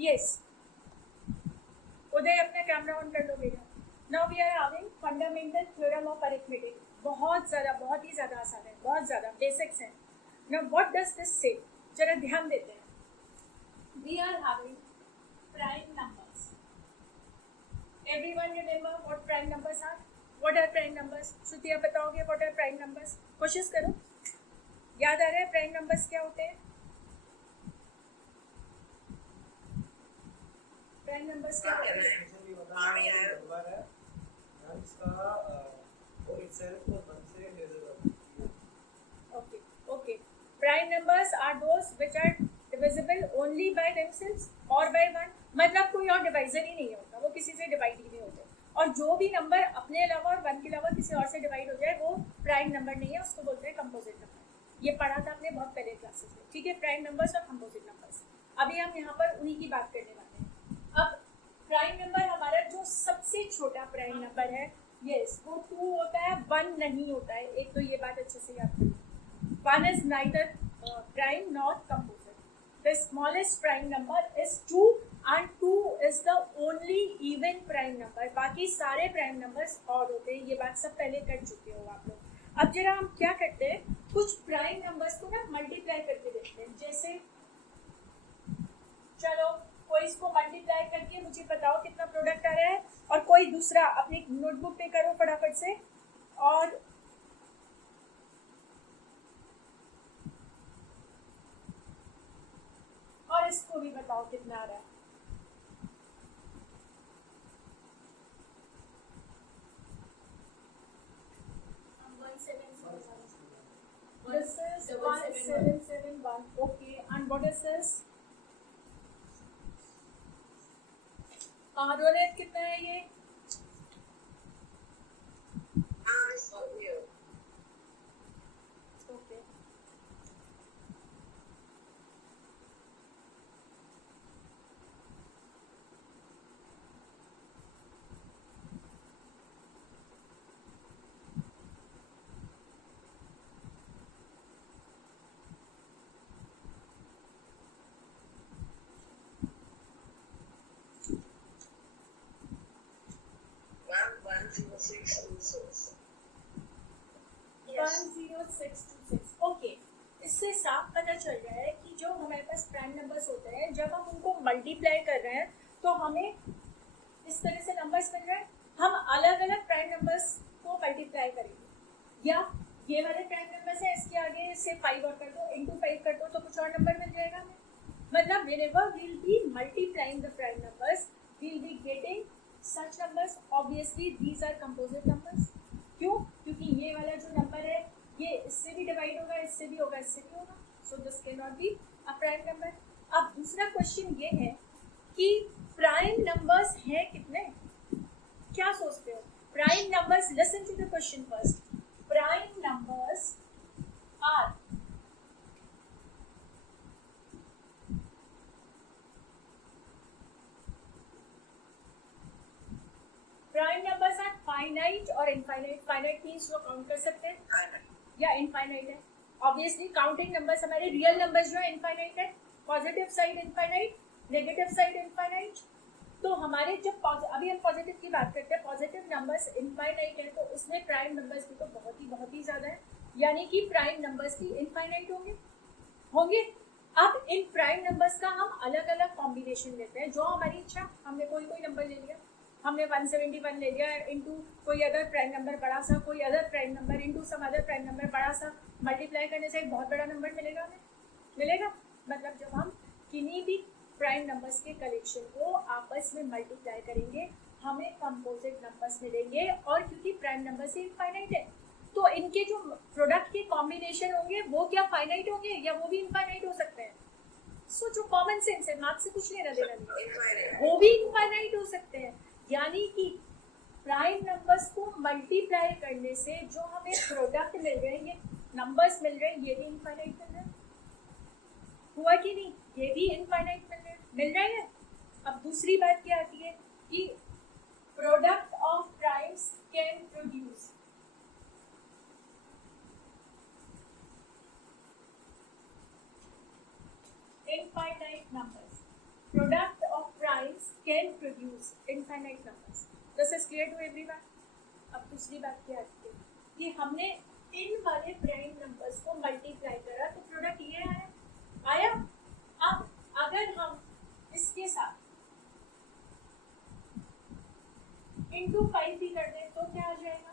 Yes, उदय अपना camera on कर लो बेटा. Now we are having fundamental theorem of arithmetic. बहुत ही ज़्यादा आसान है, बहुत ज़्यादा बेसिक्स है. नाउ व्हाट डज दिस से, जरा ध्यान देते हैं. We are having prime numbers. Everyone remember what prime numbers are? What are prime numbers? Shruti आप बताओगे व्हाट आर प्राइम नंबर्स? कोशिश करो, याद आ रहा है प्राइम नंबर्स क्या होते हैं? प्राइम नंबर्स क्या होते हैं? Okay. Prime numbers are those which are divisible only by themselves or by one. मतलब कोई और डिवाइजर ही नहीं होता, वो किसी से डिवाइड ही नहीं होते. और जो भी नंबर अपने अलावा और वन के अलावा किसी और से डिवाइड हो जाए वो प्राइम नंबर नहीं है, उसको बोलते हैं कंपोजिट नंबर. ये पढ़ा था आपने बहुत पहले क्लासेस में. ठीक है, प्राइम नंबर्स और कंपोजिट नंबर्स. अभी हम यहाँ पर उन्हीं की बात करने वाले हैं. अब प्राइम नंबर हमारा जो सबसे छोटा प्राइम नंबर है, यस, वो 2 होता है, 1 नहीं होता है. एक तो ये बात अच्छे से याद करिए. 1 is neither prime nor composite. The smallest prime number is 2 and 2 is the only even prime number. बाकी सारे prime numbers odd होते हैं. ये बात सब पहले कर चुके हो आप लोग. अब जरा हम क्या करते हैं, कुछ prime numbers को ना multiply करके देखते हैं. जैसे चलो कोई इसको मल्टीप्लाई करके मुझे बताओ कितना प्रोडक्ट आ रहा है, और कोई दूसरा अपनी नोटबुक पे करो फटाफट से, और इसको भी बताओ कितना आ रहा है. This is 1771. Okay, and what is this? रोनेट कितना है ये? Okay. ओके, इससे साफ पता चल रहा है कि जो हमारे पास प्राइम नंबर्स होते हैं, जब हम उनको मल्टीप्लाई कर रहे हैं तो हमें इस तरह से नंबर्स मिल रहे हैं. हम अलग अलग प्राइम नंबर्स को मल्टीप्लाई करेंगे, या ये वाले प्राइम नंबर्स है, इसके आगे से 5 और कर दो, इंटू 5 कर दो तो कुछ और नंबर मिल जाएगा हमें. मतलब whenever we'll be multiplying the prime numbers, we'll be getting such numbers. Obviously these are composite numbers. क्यों? क्योंकि ये वाला जो नंबर है ये इससे भी डिवाइड होगा, इससे भी होगा, इससे भी होगा. So this can not be a prime number. अब दूसरा क्वेश्चन ये है कि प्राइम नंबर्स हैं कितने? क्या सोचते हो? Prime numbers, listen to the question first. Prime numbers are prime numbers are finite और इनफाइनाइट. फाइनाइट मींस जो काउंट कर सकते हैं, या इनफाइनाइट है. ऑब्वियसली काउंटिंग नंबर्स हमारे रियल नंबर्स जो है इनफाइनाइट है. Positive side infinite, negative side infinite. तो हमारे जब अभी हम पॉजिटिव की बात करते हैं, पॉजिटिव नंबर्स इनफाइनाइट है, तो उसमें प्राइम नंबर्स भी तो बहुत ही ज़्यादा है. यानी कि प्राइम नंबर्स भी इनफाइनाइट होंगे. अब इन प्राइम नंबर्स का हम अलग अलग कॉम्बिनेशन लेते हैं, जो हमारी इच्छा. हमने कोई नंबर ले लिया, हमने 171 ले लिया, इंटू कोई अदर प्राइम नंबर बड़ा सा, कोई other prime number into some other prime number बड़ा सा. मल्टीप्लाई करने से एक बहुत बड़ा नंबर मिलेगा हमें, मिलेगा. मतलब जब हम किन्हीं भी प्राइम नंबर्स के कलेक्शन को आपस में मल्टीप्लाई करेंगे हमें कंपोजिट नंबर्स मिलेंगे. और क्योंकि प्राइम नंबर्स इनफाइनाइट है, तो इनके जो प्रोडक्ट के कॉम्बिनेशन होंगे वो क्या फाइनाइट होंगे, या वो भी इनफाइनाइट हो सकते हैं. सो जो कॉमन सेंस है, मार्क्स से कुछ लेना देना नहीं, वो भी इनफाइनाइट हो सकते हैं. यानी कि प्राइम नंबर्स को मल्टीप्लाई करने से जो हमें प्रोडक्ट मिल रहे हैं, ये नंबर्स मिल रहे हैं, ये भी इनफाइनाइट मिल रहे हैं. हुआ कि नहीं? ये भी इनफाइनाइट मिल रहे हैं. अब दूसरी बात क्या आती है कि product of primes can produce infinite numbers. Product can produce infinite numbers. This is clear to everyone? अब दूसरी बात क्या आती है कि हमने इन वाले प्राइम नंबर्स को मल्टीप्लाई करा तो प्रोडक्ट ये आया. अब अगर हम इसके साथ इंटू 5 भी कर दें तो क्या आ जाएगा?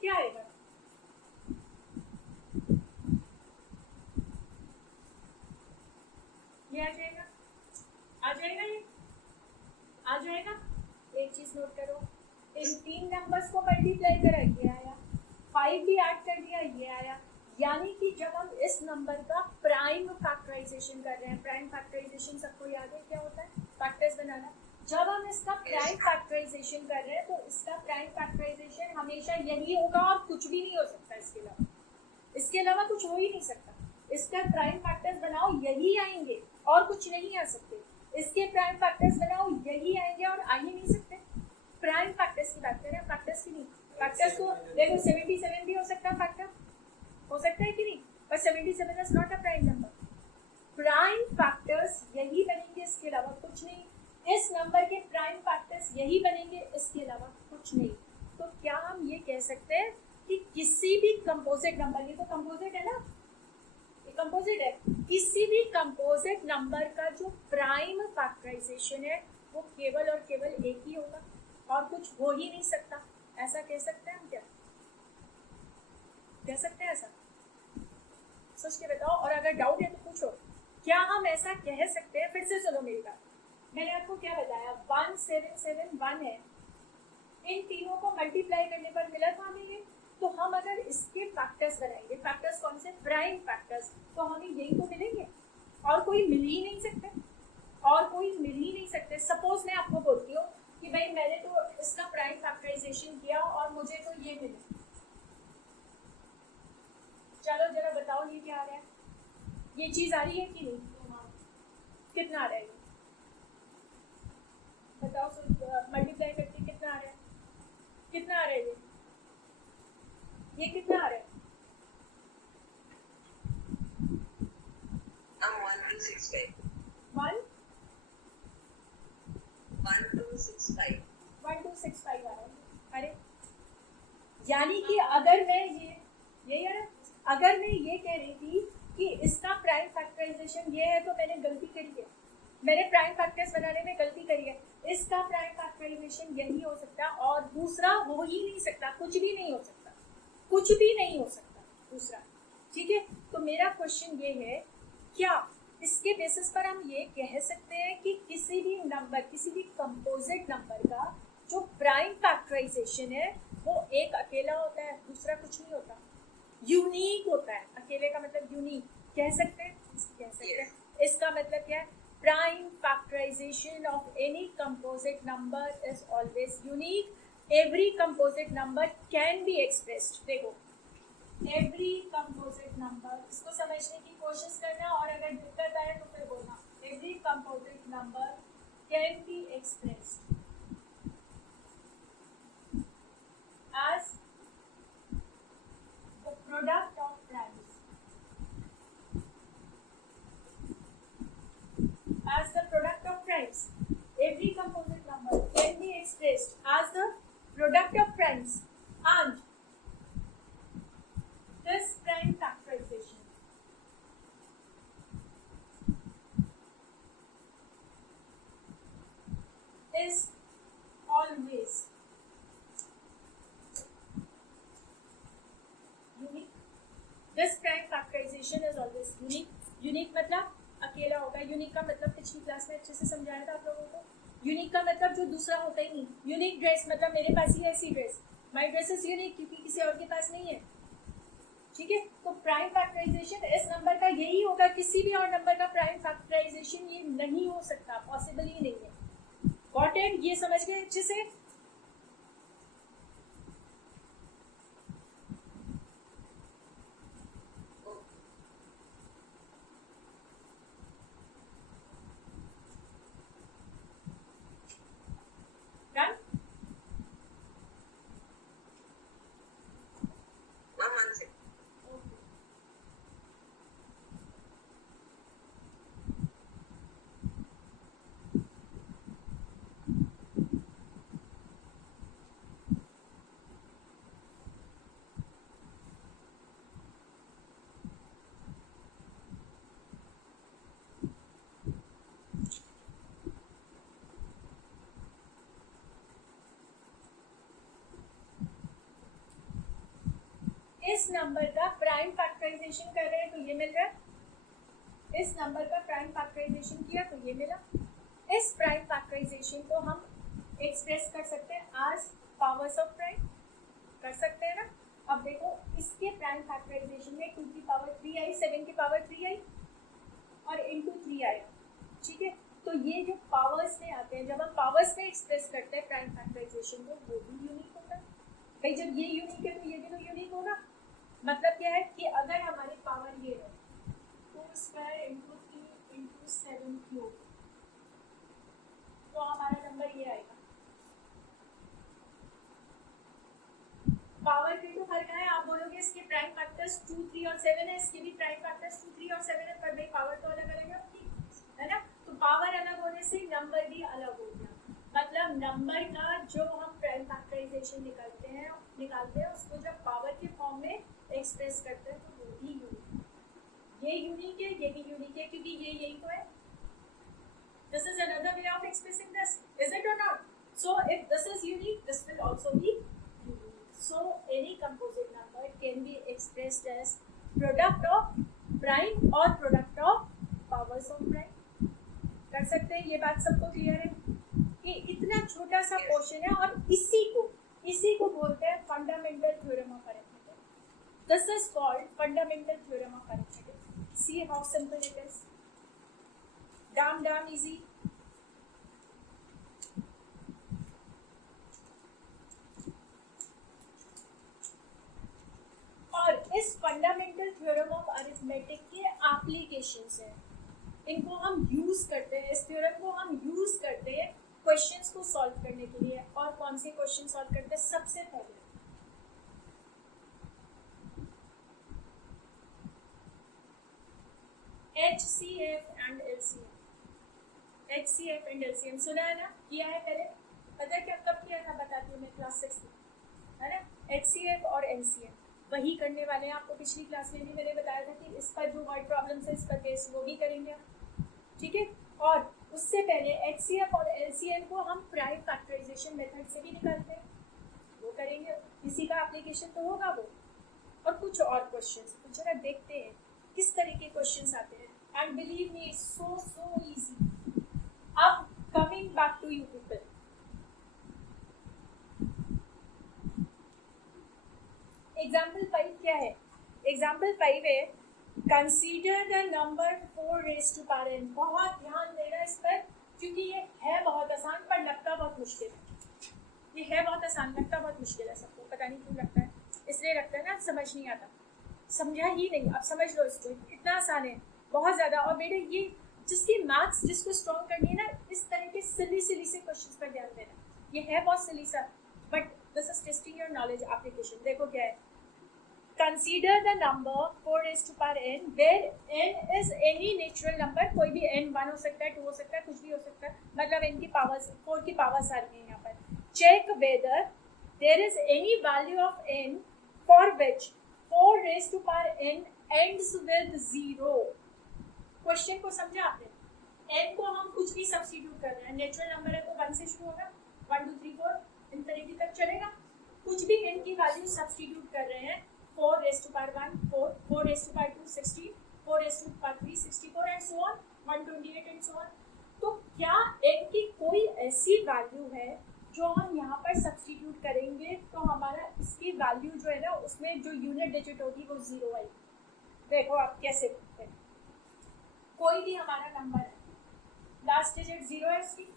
क्या आएगा? ये आ जाएगा. आ जाएगा. ये आ जाएगा. एक चीज नोट करो, इन तीन नंबर्स को मल्टीप्लाई करा ये आया, 5 भी ऐड कर दिया ये आया. यानी कि जब हम इस नंबर का प्राइम फैक्टराइजेशन कर रहे हैं, प्राइम फैक्टराइजेशन सबको याद है क्या होता है? फैक्टर्स बनाना. जब हम इसका प्राइम फैक्टराइजेशन कर रहे हैं तो इसका प्राइम फैक्टराइजेशन हमेशा यही होगा और कुछ भी नहीं हो सकता इसके अलावा. इसके अलावा कुछ हो ही नहीं सकता. इसका प्राइम फैक्टर्स बनाओ यही आएंगे और कुछ नहीं आ सकते. इसके प्राइम फैक्टर्स बनाओ यही आएंगे और आ ही नहीं सकते. प्राइम फैक्टर्स की बात करें, फैक्टर्स की नहीं. फैक्टर्स को देखो 77 भी हो सकता है, फैक्टर हो सकता है कि नहीं, पर 77 is not a prime number. Prime factors यही बनेंगे, इसके अलावा कुछ नहीं. इस नंबर के प्राइम फैक्टर्स यही बनेंगे, इसके अलावा कुछ नहीं. तो क्या हम ये कह सकते हैं कि किसी भी कंपोजिट नंबर, ये तो कंपोजिट है ना, ये कंपोजिट है, किसी भी कंपोजिट नंबर का जो प्राइम फैक्टराइजेशन है वो केवल और केवल एक ही होगा और कुछ हो ही नहीं सकता. ऐसा कह सकते हैं हम? क्या कह सकते हैं? ऐसा सोच के बताओ. और अगर डाउट है तो पूछो. क्या हम ऐसा कह सकते हैं? फिर से सुनो मेरी बात. मैंने आपको क्या बताया? 1771 है, इन तीनों को मल्टीप्लाई करने पर मिला था हमें ये. तो हम अगर इसके फैक्टर्स बनाएंगे, फैक्टर्स कौन से? प्राइम फैक्टर्स, तो हमें यही तो मिलेंगे और कोई मिल ही नहीं सकते, और कोई मिल ही नहीं सकते. सपोज मैं आपको बोलती हूँ कि भाई मैंने तो इसका प्राइम फैक्टराइजेशन किया और मुझे तो ये मिले. चलो जरा बताओ ये क्या आ रहा है? ये चीज आ रही है कि नहीं? कितना आ रहा है? बताओ. मल्टीप्लाई करके कितना आ रहा है? कितना आ रहा है? ये कितना आ रहा है? 1265. 1265 आ रहा है. अरे यानी कि अगर मैं ये यार, अगर मैं ये कह रही थी कि इसका प्राइम फैक्टराइजेशन ये है तो मैंने गलती करी है, मैंने प्राइम फैक्टर्स बनाने में गलती करी है. इसका प्राइम फैक्टराइजेशन यही हो सकता और दूसरा हो ही नहीं सकता. कुछ भी नहीं हो सकता, कुछ भी नहीं हो सकता दूसरा. ठीक है. तो मेरा क्वेश्चन ये है, क्या इसके बेसिस पर हम ये कह सकते हैं कि किसी भी नंबर, किसी भी कंपोजिट नंबर का जो प्राइम फैक्टराइजेशन है वो एक अकेला होता है, दूसरा कुछ नहीं होता, यूनिक होता है. अकेले का मतलब यूनिक. कह सकते हैं? कह सकते हैं. इसका मतलब क्या है? Prime factorization of any composite number is always unique. Every composite number can be expressed. देखो, every composite number, इसको समझने की कोशिश करना और अगर दिक्कत आए तो फिर बोलना. Every composite number can be expressed as the product of primes. As the product of primes. Every composite number can be expressed as the product of primes, and this prime factorization is always unique. This prime factorization is always unique. Unique मतलब अकेला होगा. Unique का मतलब पिछली class में अच्छे से समझाया था आप लोगों को. यूनिक का मतलब जो दूसरा होता ही नहीं. यूनिक ड्रेस मतलब मेरे पास ही ऐसी dress, my dress is unique क्योंकि किसी और के पास नहीं है. ठीक है. तो प्राइम फैक्टराइजेशन इस नंबर का यही होगा, किसी भी और नंबर का प्राइम फैक्टराइजेशन ये नहीं हो सकता, पॉसिबल ही नहीं है. Got it? ये समझ गए अच्छे से? नंबर का प्राइम फैक्टराइजेशन कर रहे हैं तो ये मिल रहा है, इस नंबर का प्राइम फैक्टराइजेशन किया तो ये मिला। इस प्राइम फैक्टराइजेशन को हम एक्सप्रेस कर सकते हैं एज पावर्स ऑफ प्राइम, कर सकते हैं ना। अब देखो इसके प्राइम फैक्टराइजेशन में 2 की पावर 3 आई, 7 की पावर 3 आई और इंटू 3 आया, ठीक है। तो ये जो पावर्स में आते हैं, जब हम पावर्स में एक्सप्रेस करते हैं प्राइम फैक्टराइजेशन को, वो भी यूनिक होता है भाई। जब ये यूनिक है तो ये भी तो यूनिक होगा। मतलब क्या है कि अगर हमारी पावर ये है 2 स्क्वायर इंटू 3 इंटू 7 क्यूब, तो हमारा नंबर ये आएगा। पावर के तो फर्क है, आप बोलोगे इसके प्राइम फैक्टर्स 2, 3 और 7 है, इसके भी प्राइम फैक्टर्स 2, 3 और 7 है, पर भाई पावर तो अलग अलग है ना। तो पावर अलग होने से नंबर भी अलग हो गया। मतलब नंबर का जो हम प्राइम फैक्टराइजेशन निकालते हैं उसको जब पावर के फॉर्म में एक्सप्रेस करते हैं तो वो भी यूनिक है। ये यूनिक है, ये भी यूनिक है, क्योंकि ये यही तो है। This is another way of expressing this, is it or not? So if this is unique, this will also be unique. So any composite number can be expressed as product of prime or product of powers of prime. कर सकते हैं, ये बात सबको clear है कि इतना छोटा सा पोर्शन है और इसी को बोलते हैं fundamental theorem of arithmetic. This is called fundamental theorem of arithmetic. See how simple it is, damn easy। और इस फंडामेंटल थ्योरम ऑफ अरिथमेटिक के एप्लीकेशंस हैं, इनको हम यूज करते हैं, इस थ्योरम को हम यूज करते हैं क्वेश्चंस को सॉल्व करने के लिए। और कौन से क्वेश्चन सॉल्व करते हैं? सबसे पहले HCF and LCM। HCF and LCM सुना है ना, किया है पहले, पता है क्या कब किया था? बताती हूँ मैं, क्लास 6 में, है ना। HCF और LCM वही करने वाले हैं। आपको पिछली क्लास में भी मैंने बताया था कि इस पर जो वर्ड प्रॉब्लम्स है इस पर केस वो भी करेंगे, ठीक है। और उससे पहले HCF और LCM को हम प्राइम फैक्टराइजेशन मेथड से भी निकालते हैं, वो करेंगे, इसी का एप्लीकेशन तो होगा वो। और कुछ और क्वेश्चंस तो जरा देखते हैं किस तरह के क्वेश्चंस आते हैं। And believe me, so easy. अब coming back to you people, example 5 क्या है? एग्जाम्पल 5 है consider the number 4 raise to power n। बहुत ध्यान देना इस पर, क्योंकि ये है बहुत आसान पर लगता बहुत मुश्किल है। ये है बहुत आसान, लगता बहुत मुश्किल है सबको, पता नहीं क्यों लगता है, इसलिए लगता है ना समझ नहीं आता, समझा ही नहीं। अब समझ लो इसको, इतना आसान है बहुत ज़्यादा। और बेटे ये जिसकी मैथ्स जिसको स्ट्रॉन्ग करनी है ना, इस तरह के सिली से क्वेश्चंस पर ध्यान देना। ये है बहुत सिली सा, but this is testing your knowledge application. देखो क्या है, consider the number 4 raised to power n where n is any natural number। कोई भी n 1 हो सकता है, 2 हो सकता है, कुछ भी हो सकता है, मतलब n की पावर्स 4 की पावर्स आ रही है यहाँ पर। Check whether there is any value of n for which 4 raised to power n ends with 0। Question को समझा आपने? n को हम कुछ भी सब्स्टिट्यूट कर रहे हैं, नेचुरल नंबर है तो 1 से शुरू होगा, 1 2 3 4 इंफिनिटी तक चलेगा। कुछ भी n की वैल्यू सब्स्टिट्यूट कर रहे हैं, 4 raised to power 1 4, 4 raised to power 2 16, 4 raised to power 3 64 and so on 128 and so on। तो क्या n की कोई ऐसी वैल्यू है जो हम यहाँ पर सब्स्टिट्यूट करेंगे तो हमारा इसकी वैल्यू जो है ना, उसमें जो यूनिट डिजिट होगी वो 0 आएगी? देखो आप कैसे करते हैं। कोई भी हमारा नंबर है, लास्ट डिजिट 0 है उसकी,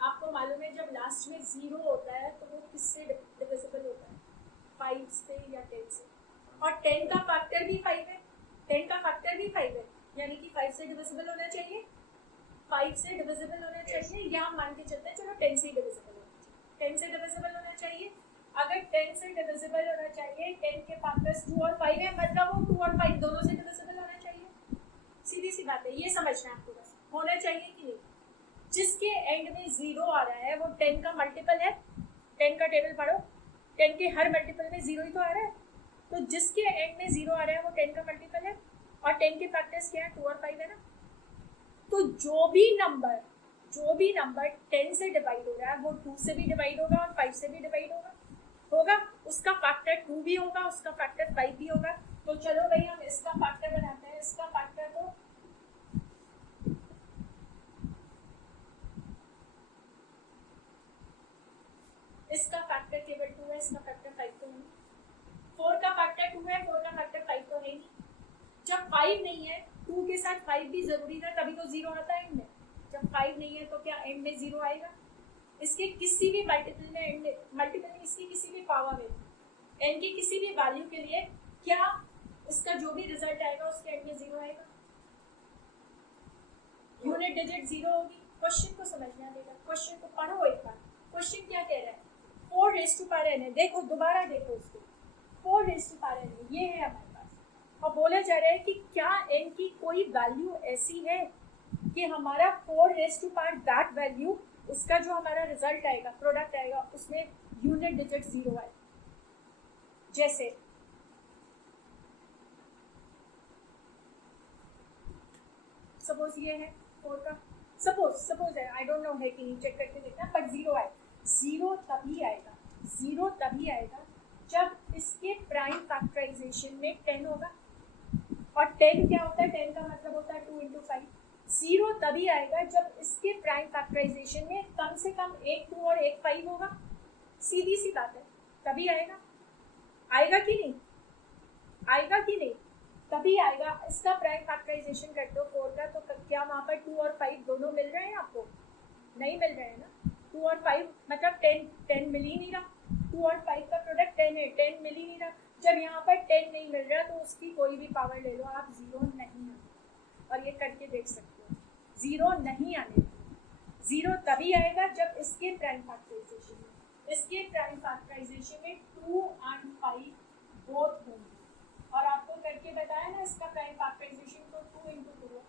आपको मालूम है जब लास्ट में 0 होता है तो वो किससे डिविजिबल होता है? 5 से या 10 से। और 10 का फैक्टर भी 5 है, 10 का फैक्टर भी 5 है, यानी कि 5 से डिविजिबल होना चाहिए, 5 से डिविजिबल होना चाहिए, या हम मान के चलते हैं चलो 10 से डिविजिबल होना चाहिए, 10 से डिविजिबल होना चाहिए। अगर 10 से डिविजिबल होना चाहिए, 10 के फैक्टर्स 2 और 5 है, मतलब वो 2 और 5 दोनों से डिविजिबल होना चाहिए। सीधी सी बात है, ये समझना है आपको, बस होना चाहिए कि नहीं। जिसके एंड में 0 आ रहा है वो 10 का मल्टीपल है। 10 का टेबल पढ़ो, 10 के हर मल्टीपल में 0 ही तो आ रहा है, तो जिसके एंड में 0 आ रहा है वो 10 का मल्टीपल है। और 10 के फैक्टर्स क्या है? 2 और 5 है ना। तो जो भी नंबर 10 से डिवाइड हो रहा है वो 2 से भी डिवाइड होगा और 5 से भी डिवाइड होगा। होगा, उसका फैक्टर 2 भी होगा, उसका फैक्टर 5 भी होगा। तो चलो भाई हम इसका फैक्टर बनाते हैं। इसका फैक्टर तो इसका फैक्टर केवल 2 है, इसका फैक्टर 5 तो नहीं। 4 का फैक्टर 2 है, 4 का फैक्टर 5 तो है नहीं। जब 5 नहीं है, 2 के साथ 5 भी जरूरी था, तभी तो 0 आता है एंड में। जब 5 नहीं है तो क्या एंड में 0 आएगा? इसके किसी भी मल्टीपल में एंड मल्टीपल में इसकी किसी भी पावर में एन की किसी भी वैल्यू के लिए क्या इसका जो भी रिजल्ट आएगा उसके एंड में 0 आएगा? यूनिट डिजिट 0 होगी। क्वेश्चन को समझना देगा, क्वेश्चन को पढ़ो एक बार। क्वेश्चन क्या कह रहा है? 4 रेज़ टू पावर n है। देखो दोबारा देखो उसको, 4 रेज़ टू पावर n ये है हमारे पास। और बोला जा रहा है कि क्या n की कोई वैल्यू ऐसी है कि हमारा 4 raise to power that value, उसका जो हमारा रिजल्ट आएगा, प्रोडक्ट आएगा, उसमें यूनिट डिजिट 0 आए। जैसे सपोज ये है 4 का, सपोज है, आई डोंट नो है कि नहीं, चेक करके देखना, बट 0 आए। 0 तभी आएगा, 0 तभी आएगा जब इसके प्राइम फैक्टराइजेशन में 10 होगा। और 10 क्या होता है? 10 का मतलब होता है 2 into 5। 0 तभी आएगा जब इसके प्राइम फैक्टराइजेशन में कम से कम एक 2 और एक 5 होगा। सीधी सी बात है, तभी आएगा। आएगा कि नहीं? आएगा कि नहीं? तभी आएगा। इसका प्राइम फैक्टराइजेशन करते हो 4 का, तो क्या वहाँ पर 2 और 5 दोनों मिल रहे हैं आपको? नहीं मिल रहे हैं ना। 2 और 5 मतलब 10 मिल ही नहीं रहा। 2 और 5 का प्रोडक्ट 10 है, 10 मिल ही नहीं रहा। जब यहाँ पर 10 नहीं मिल रहा तो उसकी कोई भी पावर ले लो आप, 0 नहीं आने। और ये करके देख सकते हो, 0 नहीं आने। 0 तभी आएगा जब इसके प्राइम फैक्टराइजेशन में 2 और 5 बोथ होंगे। और आपको करके बताया ना, इसका प्राइम फैक्टराइजेशन तो 2 into 2 है।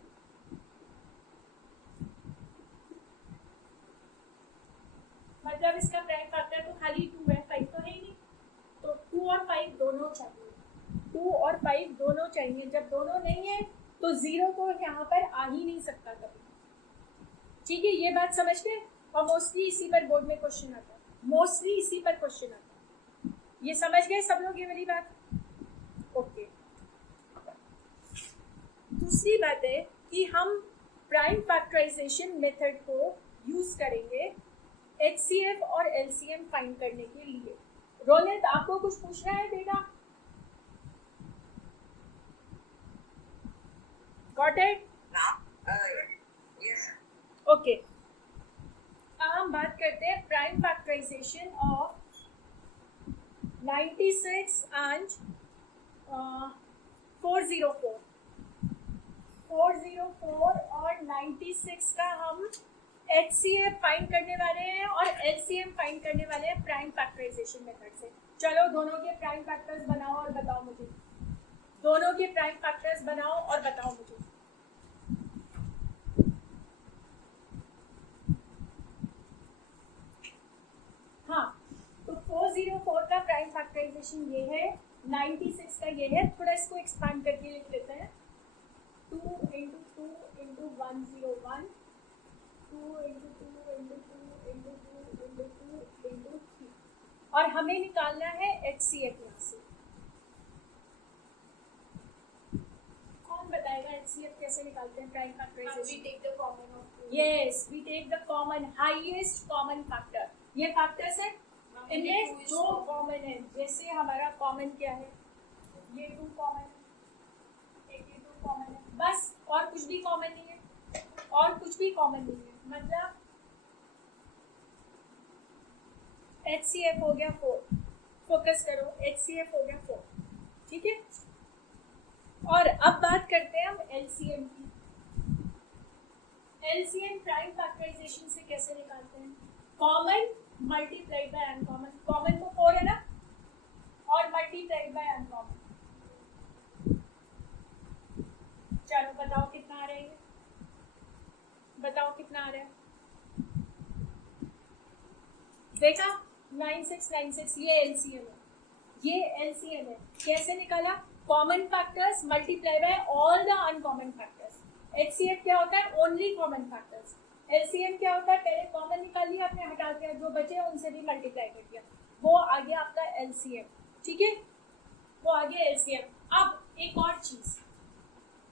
मतलब इसका प्राइम फैक्टर तो खाली 2 है, 5 तो है ही नहीं। तो 2 और 5 दोनों चाहिए, 2 और 5 दोनों चाहिए। जब दोनों नहीं है तो 0 तो यहाँ पर आ ही नहीं सकता कभी। ठीक है, ये बात समझ गए? और मोस्टली इसी पर बोर्ड में क्वेश्चन आता है, मोस्टली इसी पर क्वेश्चन आता है। ये समझ गए सब लोग ये वाली बात? ओके। दूसरी बात है कि हम प्राइम फैक्टराइजेशन मेथड को यूज करेंगे HCF और LCM फाइंड करने के लिए। रोनित, आपको कुछ पूछना है बेटा? Got it? ओके। अब हम बात करते हैं प्राइम फैक्टराइजेशन ऑफ 96 एंड 404। 404 और 96 का हम HCF फाइंड करने वाले हैं और LCM फाइंड करने वाले हैं प्राइम फैक्टराइजेशन मेथड से। चलो दोनों के प्राइम फैक्टर्स बनाओ और बताओ मुझे। दोनों के प्राइम फैक्टर्स बनाओ और बताओ मुझे। हाँ, तो 404 का प्राइम फैक्टराइजेशन ये है, 96 का ये है। थोड़ा इसको एक्सपांड करके लिख लेते हैं। 2 into 2 into 101, 2 into 2 into 2 into 2 into 2 into 3। और हमें निकालना है HCF यहाँ से। कौन बताएगा HCF कैसे निकालते हैं prime factorisation? We take the common of two. Yes, we take the common, highest common factor। ये फैक्टर्स है, इनमें जो कॉमन है, जैसे हमारा कॉमन क्या है? ये 2 कॉमन है, एक ये 2 कॉमन है, बस। और कुछ भी कॉमन नहीं है, और कुछ भी कॉमन नहीं है। मतलब HCF हो गया 4। फोकस करो, HCF हो गया 4। ठीक है। और अब बात करते हैं हम LCM की। LCM प्राइम फैक्टराइजेशन से कैसे निकालते हैं? Common multiplied by uncommon. Common तो 4 है ना, और मल्टीप्लाइड बाय अनकॉमन। चलो बताओ कितना आ रहा है? बताओ कितना आ रहा है? देखा, 9696। ये LCM है, ये LCM है। कैसे निकाला? Common factors multiply by all the uncommon factors. HCF क्या होता है? Only common factors. LCM क्या होता है? पहले कॉमन निकाल लिया आपने, हटा दिया, जो बचे उनसे भी मल्टीप्लाई कर दिया। वो आ गया आपका एलसीएम, ठीक है, वो आ गया एलसीएम। अब एक और चीज,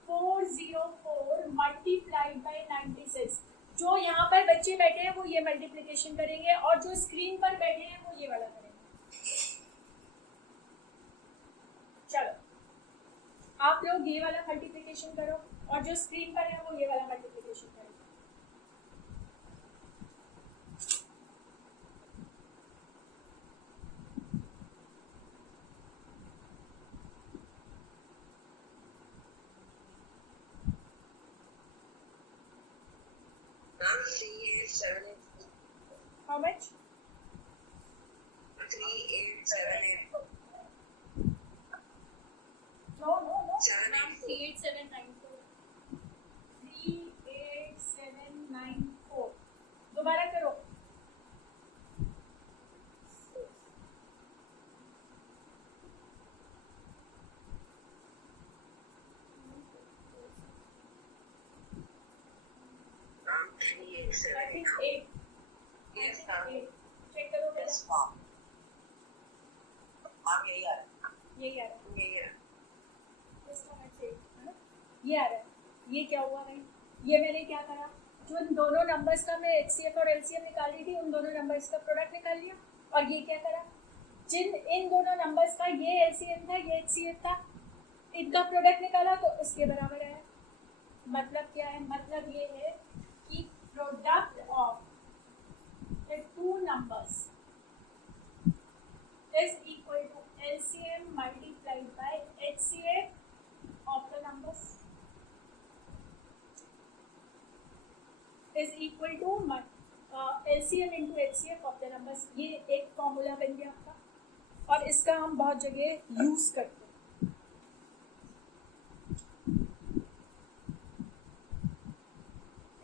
404 मल्टीप्लाइड बाय 96, जो यहाँ पर बच्चे बैठे हैं वो ये मल्टीप्लिकेशन करेंगे और जो स्क्रीन पर बैठे हैं वो ये वाला करेंगे। चलो आप लोग ये वाला मल्टीप्लिकेशन करो और जो स्क्रीन पर है वो ये वाला मल्टीप्लिकेशन करें। How much? 3878. No. 38794. 38794 दोबारा करो। I think 8. Yes, चेक करो बेटा। यही आ रहा यही आ रहा है। है ना? ये आ रहा है। ये क्या हुआ भाई? ये मैंने क्या करा, जो इन दोनों नंबर्स का मैं HCF और LCM निकाल रही थी, उन दोनों नंबर्स का प्रोडक्ट निकाल लिया। और ये क्या करा, जिन इन दोनों नंबर्स का ये LCM था, ये HCF था, इनका प्रोडक्ट निकाला तो इसके बराबर है। मतलब क्या है? मतलब ये है कि product of the two numbers is equal to LCM multiplied by HCF of the numbers is equal to LCM into HCF of the numbers। ये एक फॉर्मूला बन गया आपका और इसका हम बहुत जगह यूज करते हैं।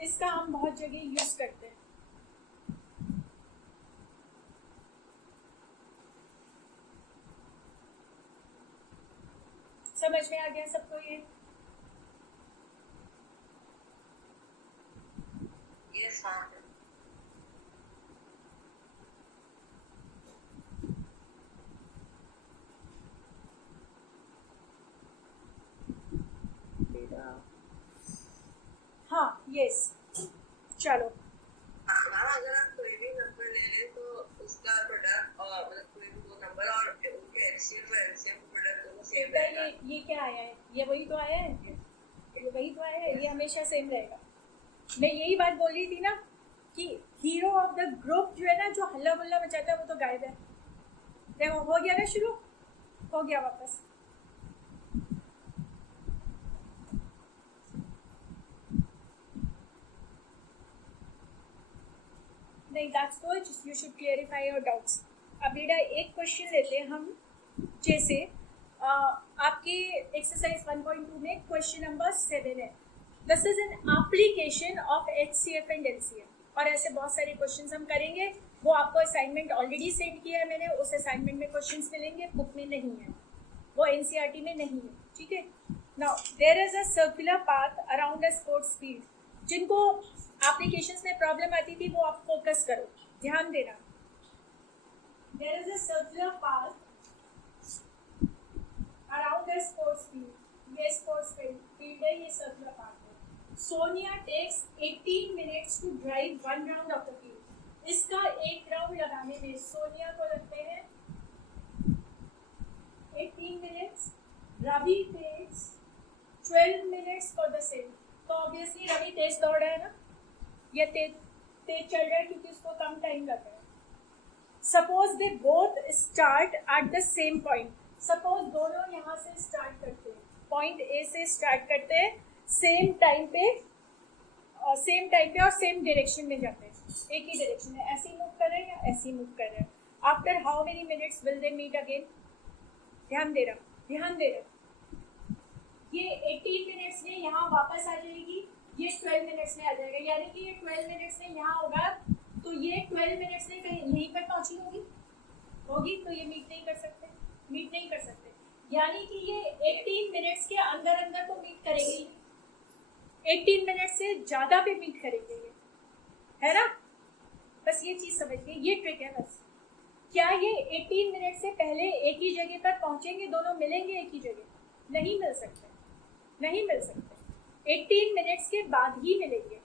इसका हम बहुत जगह यूज करते हैं। समझ में आ गया सबको ये? Yes, हाँ। हाँ, यस। चलो अगर आप कोई भी नंबर ले लें तो उसका प्रोडक्ट और मतलब कोई भी दो नंबर और उनके HCF और LCM का प्रोडक्ट दोनों सेम रहेगा। ये क्या आया है? ये वही तो आया है, ये वही तो आया है। ये हमेशा सेम रहेगा। मैं यही बात बोल रही थी ना कि हीरो ऑफ द ग्रुप जो है ना, जो हल्ला गुल्ला मचाता है, वो तो गायब है। देखो हो गया ना, शुरू हो गया वापस। नहीं, that's good, you should clarify your doubts. अब बेटा एक क्वेश्चन लेते हैं हम, जैसे आपके एक्सरसाइज 1.2 में क्वेश्चन नंबर 7 है। This is an application of HCF and LCM। और ऐसे बहुत सारे क्वेश्चंस हम करेंगे। वो आपको असाइनमेंट ऑलरेडी सेंड किया है मैंने, उस असाइनमेंट में क्वेश्चंस मिलेंगे, बुक में नहीं है, वो NCERT में नहीं है, ठीक है। Now there is a circular path around a sports field. जिनको एप्लीकेशंस में प्रॉब्लम आती थी वो आप फोकस करो, ध्यान देना। There is a circular path around the sports field. ये स्पोर्ट्स फील्ड है, ये सर्कुलर पाथ है। Sonia takes 18 minutes to drive 1 round of the field. इसका एक राउंड लगाने में सोनिया को लगते हैं 18 minutes. Ravi takes 12 minutes for the same. तो ऑब्वियसली रवि तेज दौड़ रहा है ना, ये तेज चल रहा है क्योंकि उसको कम टाइम लगा है। Suppose they both start at the same point. Suppose दोनों यहाँ से स्टार्ट करते हैं, पॉइंट ए से स्टार्ट करते हैं, सेम टाइम पे और सेम डायरेक्शन में जाते हैं, एक ही डायरेक्शन में, ऐसे ही मूव कर रहे हैं या ऐसे ही मूव कर रहे हैं। After how many minutes will they meet again? ध्यान दे रहा। ये 18 मिनट्स में यहाँ वापस आ जाएगी, ये 12 मिनट्स में आ जाएगा। यानी कि ये 12 मिनट्स में यहाँ होगा तो ये 12 मिनट्स में कहीं यहीं पर पहुँची होगी, तो ये मीट नहीं कर सकते। यानी कि ये 18 मिनट्स के अंदर तो मीट करेंगे, 18 मिनट्स से ज़्यादा पे मीट करेंगे, ये है ना। बस ये चीज़ समझिए, ये ट्रिक है बस। क्या ये 18 मिनट से पहले एक ही जगह पर पहुंचेंगे, दोनों मिलेंगे एक ही जगह? नहीं मिल सकते, नहीं मिल सकते। 18 मिनट्स के बाद ही मिलेंगे,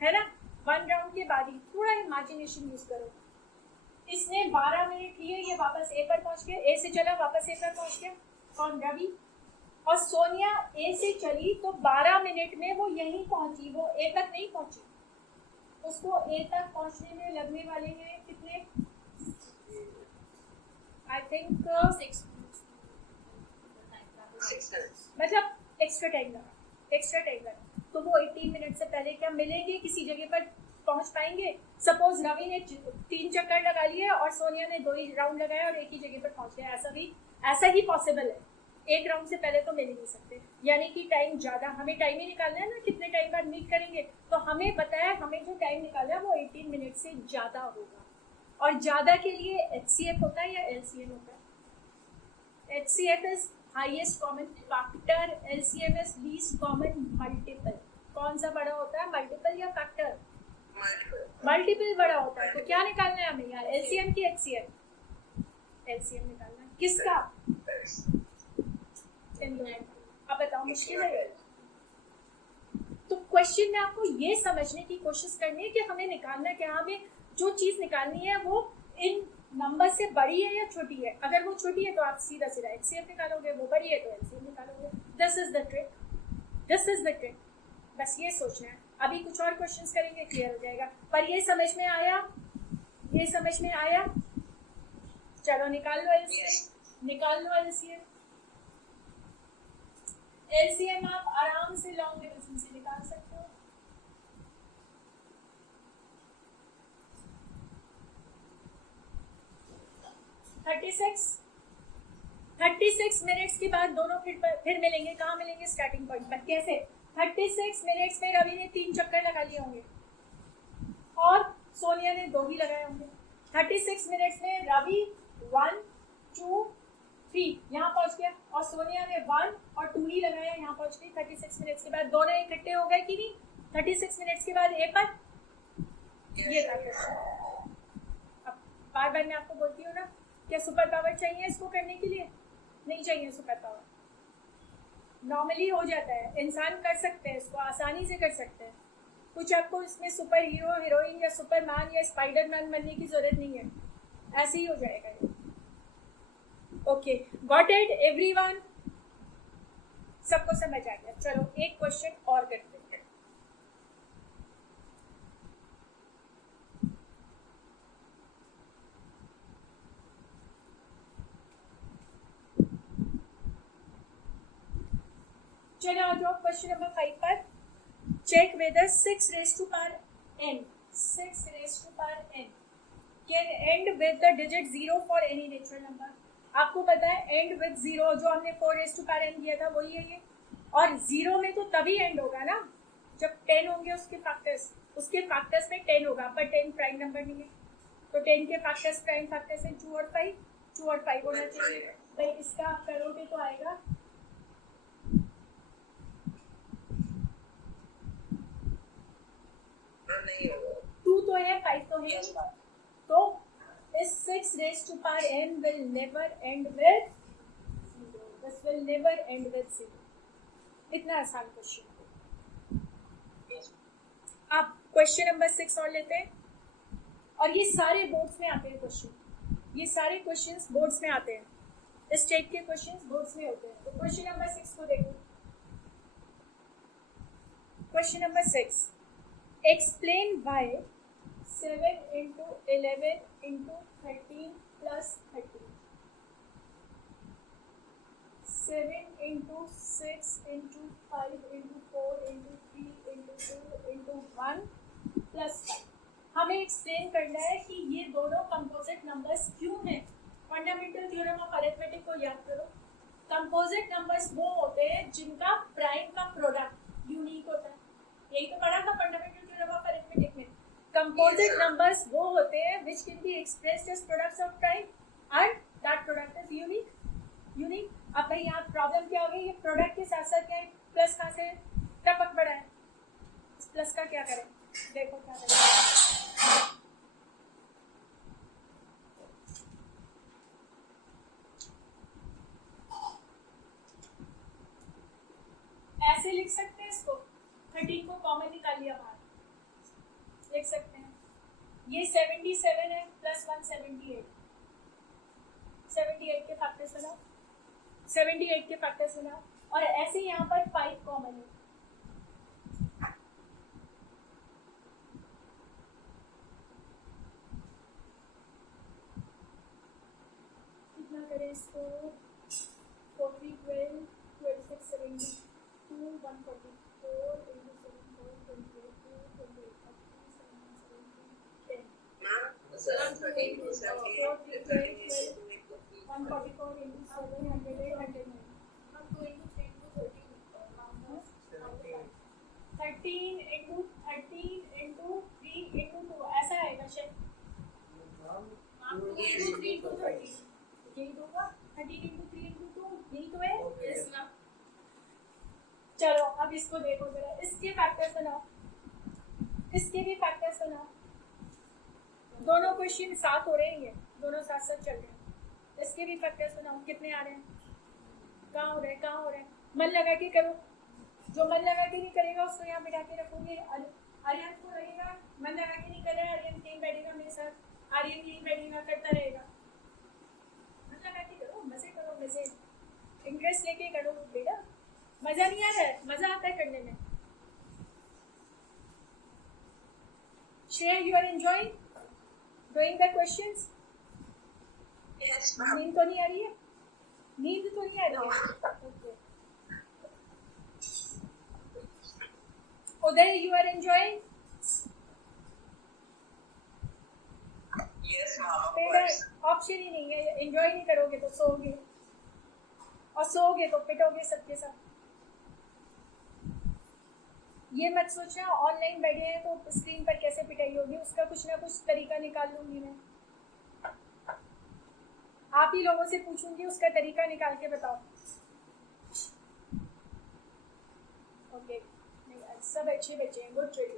है ना, 1 राउंड के बाद ही। थोड़ा इमेजिनेशन यूज करो। इसने 12 मिनट लिए, ये वापस ए पर पहुंच गया, ए से चला वापस ए पर पहुंच गया, कौन? रवि। और सोनिया ए से चली तो 12 मिनट में वो यहीं पहुंची, वो ए तक नहीं पहुंची। उसको ए तक पहुंचने में लगने वाले हैं कितने? आई थिंक 6 मतलब एक्स्ट्रा टाइम लगा। तो वो 18 मिनट से पहले क्या मिलेंगे, किसी जगह पर पहुंच पाएंगे? सपोज रवि ने 3 चक्कर लगा लिए और सोनिया ने 2 ही राउंड लगाया और एक ही जगह पर पहुंच गया। ऐसा ही पॉसिबल है। एक राउंड से पहले तो मिल ही नहीं सकते, यानी कि टाइम ज्यादा। हमें टाइम ही निकालना है ना, कितने टाइम बाद मीट करेंगे। तो हमें पता है हमें जो टाइम निकालना है वो 18 मिनट से ज्यादा होगा। और ज्यादा के लिए HCF होता है या LCM होता है? HCF is highest common factor, LCM is least common multiple. कौन सा बड़ा होता है, मल्टीपल या फैक्टर? मल्टीपल बड़ा होता है। तो क्या निकालना है हमें यार, LCM की HCF? LCM निकालना है किसका? अब बताओ, मुश्किल है? तो क्वेश्चन में आपको ये समझने की कोशिश करनी है कि हमें निकालना क्या, हमें जो चीज निकालनी है वो इन नंबर से बड़ी है या छोटी है। अगर वो छोटी है तो आप सीधा HCF निकालोगे, वो बड़ी है तो LCM निकालोगे। This is the trick. बस ये सोचना है। अभी कुछ और क्वेश्चंस करेंगे, क्लियर हो जाएगा। पर ये समझ में आया? चलो निकाल लो LCM। LCM आप आराम से लॉन्ग डिविजन से निकाल सकते हो। थर्टी सिक्स मिनट्स के बाद दोनों फिर मिलेंगे। कहाँ मिलेंगे? स्टार्टिंग पॉइंट पर। कैसे? 36 मिनट्स में रवि ने 3 चक्कर लगा लिए होंगे और सोनिया ने 2 ही लगाए होंगे। 36 मिनट्स में रवि 1 2 3 यहाँ पहुंच गया और सोनिया ने 1 और 2 ही लगाया, यहाँ पहुंच गई। 36 मिनट्स के बाद दोनों इकट्ठे हो गए कि नहीं? 36 मिनट्स के बाद ए पर ये था क्वेश्चन। अब बार बार मैं आपको बोलती हूँ ना, क्या सुपर पावर चाहिए इसको करने के लिए? नहीं चाहिए सुपर पावर। नॉर्मली हो जाता है, इंसान कर सकते हैं इसको, आसानी से कर सकते हैं। कुछ आपको इसमें सुपर हीरो हीरोइन या सुपरमैन या स्पाइडरमैन बनने की जरूरत नहीं है, ऐसे ही हो जाएगा ये। Okay, got it everyone? सबको समझ आ गया? चलो एक क्वेश्चन और करते हैं। चलो आ जाओ क्वेश्चन नंबर 5 पर। Check whether 6 raised to power n can end with the digit 0 for any natural number। आपको पता है एंड विद 0, जो हमने 4 raised to power n किया था वही है ये। और 0 में तो तभी एंड होगा ना जब 10 होंगे उसके फैक्टर्स में 10 होगा, पर 10 प्राइम नंबर नहीं है। तो 10 के फैक्टर्स प्राइम फैक्टर्स हैं 2 और 5 होना चाहिए। भाई इसका आप करोगे तो आएगा 2 तो है, 5 तो है। तो इस 6 raised to power n will never end with 0। This will never end with 0। इतना आसान क्वेश्चन। आप क्वेश्चन नंबर 6 और लेते हैं। और ये सारे बोर्ड्स में आते हैं क्वेश्चन, ये सारे क्वेश्चंस बोर्ड्स में आते हैं। इस टाइप के क्वेश्चंस बोर्ड्स में होते हैं। तो क्वेश्चन नंबर 6 को देखो। Question number 6, explain why 7 into 11 into 13 plus 13, 7 into 6 into 5 into 4 into 3 into 2 into 1 plus 5। हमें एक्सप्लेन करना है कि ये दोनों कंपोजिट नंबर्स क्यों हैं। फंडामेंटल थ्योरम ऑफ अरिथमेटिक को याद करो। कंपोजिट नंबर्स वो होते हैं जिनका प्राइम का प्रोडक्ट यूनिक होता है। यही तो पढ़ा था फंडामेंटल थ्योरम ऑफ अरिथमेटिक में। कंपोजिट नंबर्स वो होते हैं which can be expressed as products of prime and that product is unique. अब भाई यहाँ प्रॉब्लम क्या हो गई, ये प्रोडक्ट के साथ साथ क्या है, प्लस कहाँ से टपक पड़ा है। इस प्लस का क्या करें, देखो क्या करें। सकते हैं इसको, 13 को कॉमन निकाल लिया बाहर, लिख सकते हैं ये 77 है प्लस 1 78, 78 के फैक्टर्स बनाओ, 78 के फैक्टर्स बनाओ, और ऐसे यहाँ पर 5 कॉमन है, कितना करें इसको, 40 12 26 72 144 into 7 28 28 10 sir 13 to 17 144 into 7 108 109 13 into 3 into 2 ऐसा आएगा शायद, 2 into 3 into 30 यही होगा, 13 into 3 into 2 यही तो है। Yes, ma'am। चलो अब इसको देखो जरा, इसके फैक्टर्स बनाओ, इसके भी फैक्टर्स बनाओ, दोनों क्वेश्चन साथ हो रहे हैं, ये दोनों साथ साथ चल रहे हैं, इसके भी फैक्टर्स बनाओ, कितने आ रहे हैं, कहाँ हो रहे हैं, कहाँ हो रहे हैं, मन लगा के करो, जो मन लगा के नहीं करेगा उसको यहाँ बिठा के रखोगे, आर्यन को रहेगा मन लगा के नहीं कर रहा है, आर्यन कहीं बैठेगा मेरे साथ, आर्यन यहीं बैठेगा करता रहेगा, मन लगा के करो, मजे करो, मजे इंटरेस्ट लेके करो बेटा, मजा नहीं आ रहा है, मजा आता है करने में। Shreya, you are enjoying doing the questions? Yes, ma'am. नींद तो नहीं आ रही है, नींद तो नहीं आ रही है, okay. Uday, you are enjoying? Yes, ma'am. Of बेटा course. ऑप्शन ही नहीं है, एंजॉय नहीं करोगे तो सोओगे, और सोओगे तो पिटोगे सबके सब। ये मत सोचना ऑनलाइन बैठे हैं तो स्क्रीन पर कैसे पिटाई होगी, उसका कुछ ना कुछ तरीका निकाल लूंगी मैं, आप ही लोगों से पूछूंगी, उसका तरीका निकाल के बताओ। ओके, सब अच्छे बच्चे हैं, गुड ट्रेड।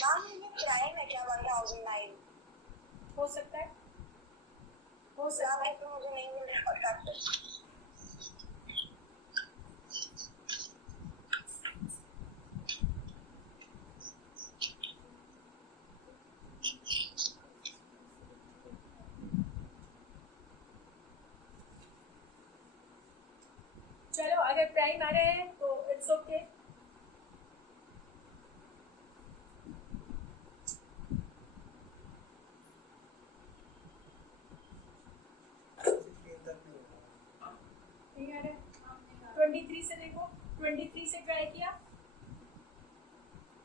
मैम ये प्राइम है क्या 1009? हो सकता है, हो सकता है। तो मुझे नहीं मिल रहा। चलो अगर प्राइम आ रहे हैं तो इट्स ओके। नहीं आ रहा है, 23 से देखो, 23 से ट्राई किया,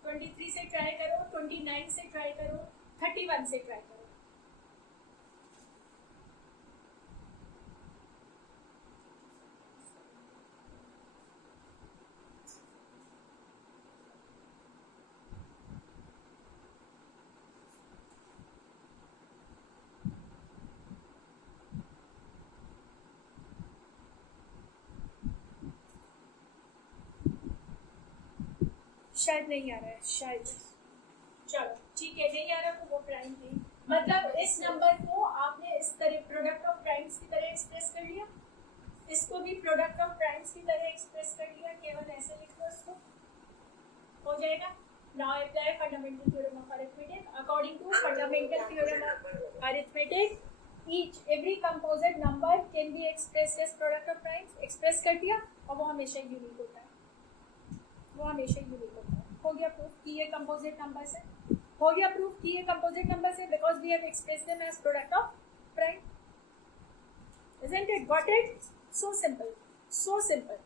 23 से ट्राई करो, 29 से ट्राई करो, 31 से ट्राई करो। शायद नहीं आ रहा है, शायद, चलो ठीक है, नहीं आ रहा तो वो प्राइम नहीं, मतलब इस नंबर को आपने इस तरह प्रोडक्ट ऑफ प्राइम्स की तरह एक्सप्रेस कर लिया, इसको भी प्रोडक्ट ऑफ प्राइम्स की तरह एक्सप्रेस कर लिया, केवल ऐसे लिख लो इसको, हो जाएगा। Now apply fundamental theorem of arithmetic. According to fundamental theorem of arithmetic, each every composite number can be expressed as product of primes। Express कर दिया, और वो हमेशा यूनिक होता है, वो हमेशा यूनिक होता है। हो गया प्रूफ कि ये कंपोजिट नंबर्स है, हो गया प्रूफ कि ये कंपोजिट नंबर्स है, because we have expressed them as product of prime. Isn't it? Got it? So simple, so simple।